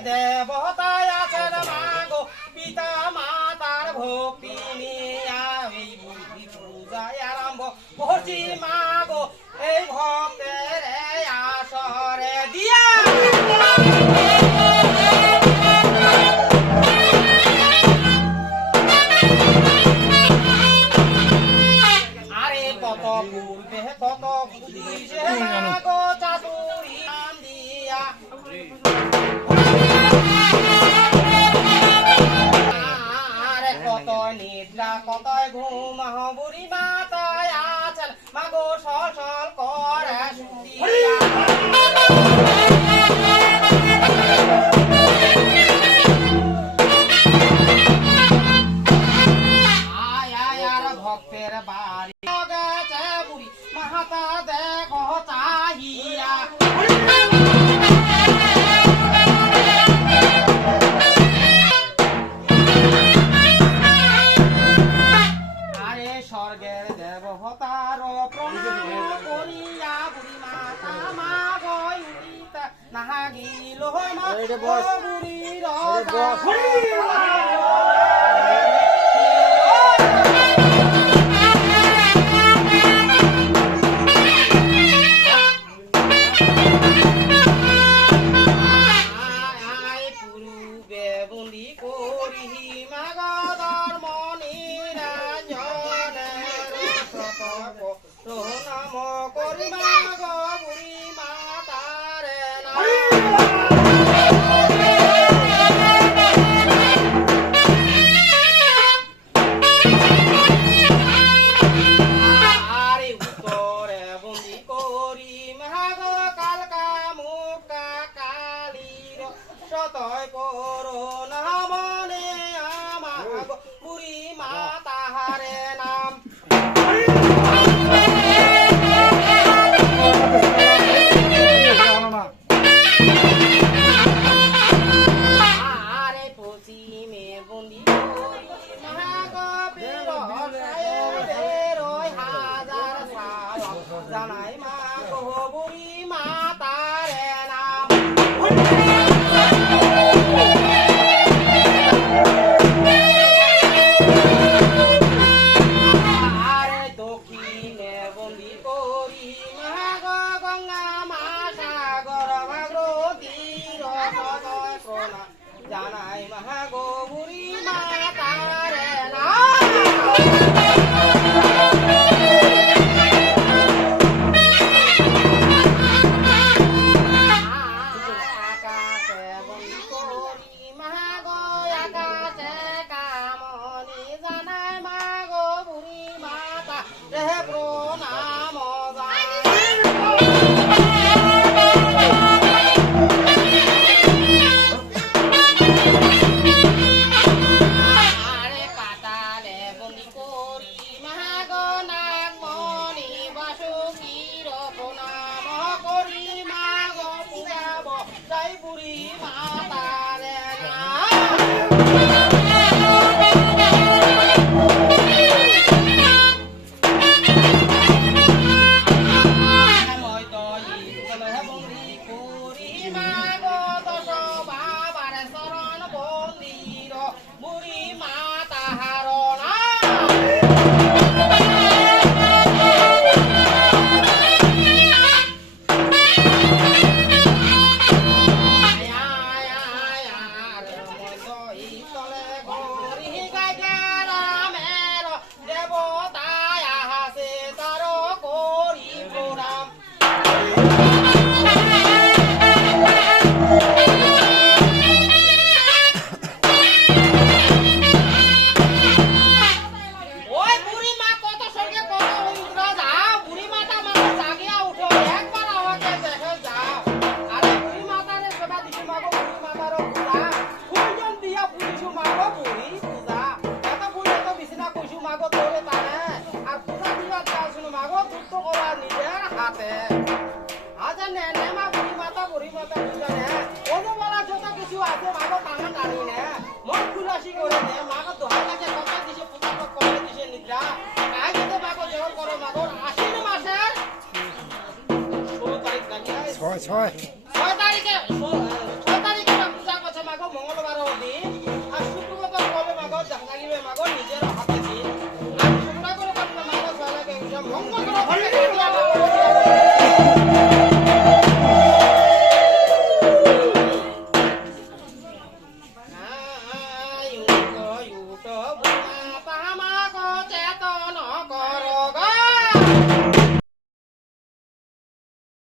দেবতায় আছেন মাগো পিতা মাতার ভক্তি নিয়া এই বুদ্ধি পূজায় আরম্ভ করছি মাগো এই ভক্তের আসরে দিয়া আরে কত পূর্বে কত বুঝিছে মাগো চাতুরি নাম দিয়া নিদ্রা কতই ঘুম বুড়ি মাতায় আছেন মাগো সল সল করে শুতিয়া আয় আয় আর ভক্তের বাড়ি গেছে বুড়ি মাতা দেখো চাহিয়া স্বর্গের দেবতার প্রণাম করিয়া বুড়ি মাতা মাগো উঠিতে নাহা গিল মা বুড়ির পূর্বে বন্দি করি মাগদর নাম করি মাগো বুড়ি মাতার আরে উত্তরে বন্দি করি মাগো কালকা মুক্তা কালীর সতয় করো না মনে আমার বুড়ি মাতাহারে নাম জানাই মা গো বুড়ি মাতারে নাম আরে দক্ষিণে বন্দি করি মা গো গঙ্গা মা সাগর মাগো তীর সদয় প্রণাম জানাই মা গো বুড়ি মাতারে নাম ছয় তারিখে পূজা কাটিয়া বাবা